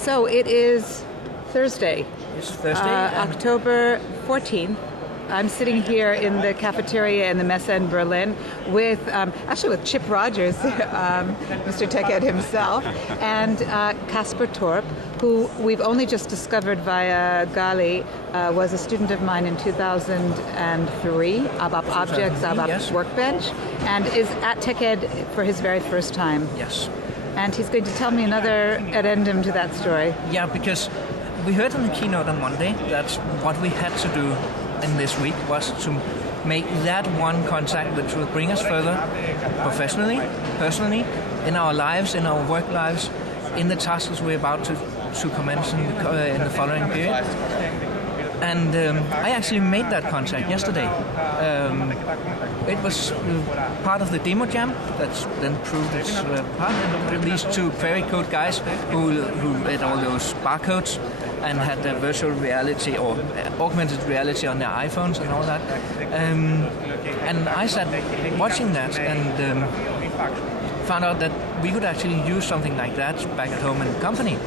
So it is Thursday. It's Thursday. October 14th. I'm sitting here in the cafeteria in the Messe in Berlin with, actually with Chip Rogers, Mr. Teched himself, and Kasper Torp, who we've only just discovered via Gali, was a student of mine in 2003, ABAP Objects, ABAP yes. Workbench, and is at Teched for his very first time. Yes. And he's going to tell me another addendum to that story. Yeah, because we heard in the keynote on Monday that what we had to do in this week was to make that one contact which will bring us further professionally, personally, in our lives, in our work lives, in the tasks we're about to commence in the following period. And I actually made that contact yesterday. It was part of the demo jam that's then proved its part. These two very cool guys who had all those barcodes and had the virtual reality or augmented reality on their iPhones and all that. And I sat watching that and found out that we could actually use something like that back at home in the company.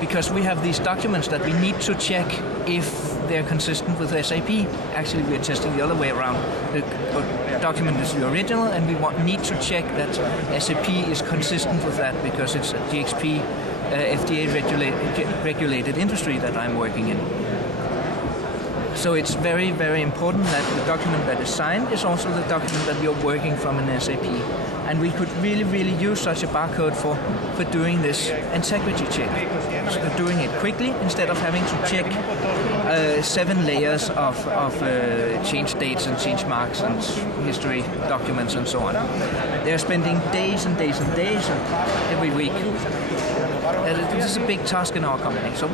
Because we have these documents that we need to check if they're consistent with SAP. Actually, we're testing the other way around. The document is the original, and we need to check that SAP is consistent with that because it's a GXP FDA regulated industry that I'm working in. So it's very, very important that the document that is signed is also the document that you're working from in SAP. And we could really, really use such a barcode for doing this integrity check. So doing it quickly instead of having to check 7 layers of change dates and change marks and history documents and so on. They're spending days and days and days every week. This is a big task in our company. So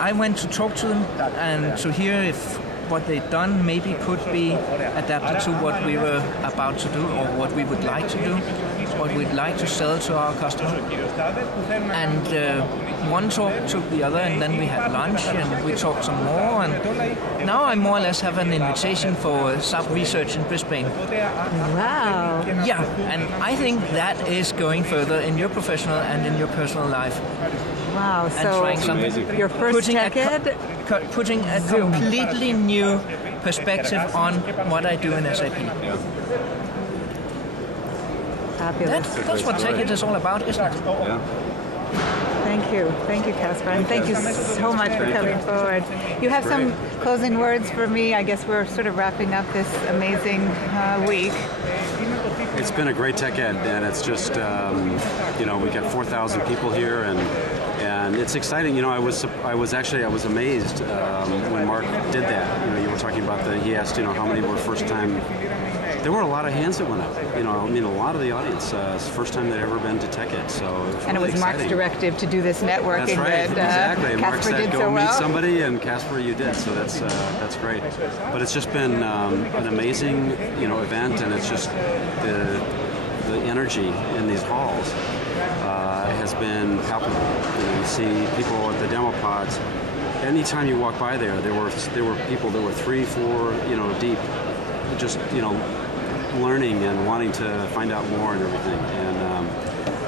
I went to talk to them and to hear if what they've done maybe could be adapted to what we were about to do or what we would like to do, what we'd like to sell to our customers. And one talk took the other, and then we had lunch and we talked some more, and now I more or less have an invitation for SAP Research in Brisbane. Wow. Yeah, and I think that is going further in your professional and in your personal life. Wow, so your first Teched? Putting a completely new perspective on what I do in SAP. Fabulous. That's what Teched is all about, isn't it? Yeah. Thank you, Kasper, and thank you so much for coming forward. You have some closing words for me. I guess we're sort of wrapping up this amazing week. It's been a great Teched, and it's just we got 4,000 people here, and it's exciting. You know, I was amazed when Mark did that. You know, you were talking about he asked how many were first time. There were a lot of hands that went up. You know, I mean, a lot of the audience. It's the first time they'd ever been to Teched, so it was and it was exciting. Mark's directive to do this networking. That's right, exactly. Mark said, "Go meet somebody," and Kasper, you did. So that's great. But it's just been an amazing event, and it's just the energy in these halls has been palpable. You see people at the demo pods. Anytime you walk by there were people that were 3, 4 deep, just learning and wanting to find out more and everything. And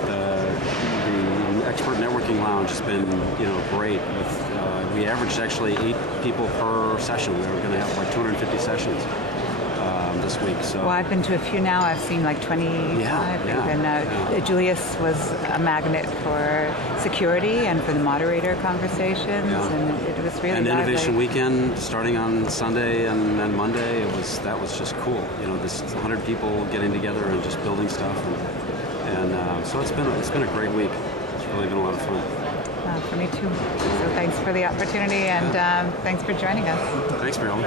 the expert networking lounge has been great. We averaged actually 8 people per session. We were going to have like 250 sessions this week. So. Well, I've been to a few now. I've seen like 25. And Julius was a magnet for security and for the moderator conversations, and it was really. And lively. Innovation Weekend starting on Sunday and then Monday. That was just cool. This 100 people getting together and just building stuff, and so it's been a great week. It's really been a lot of fun. For me too. So thanks for the opportunity, and thanks for joining us. Thanks, Marilyn.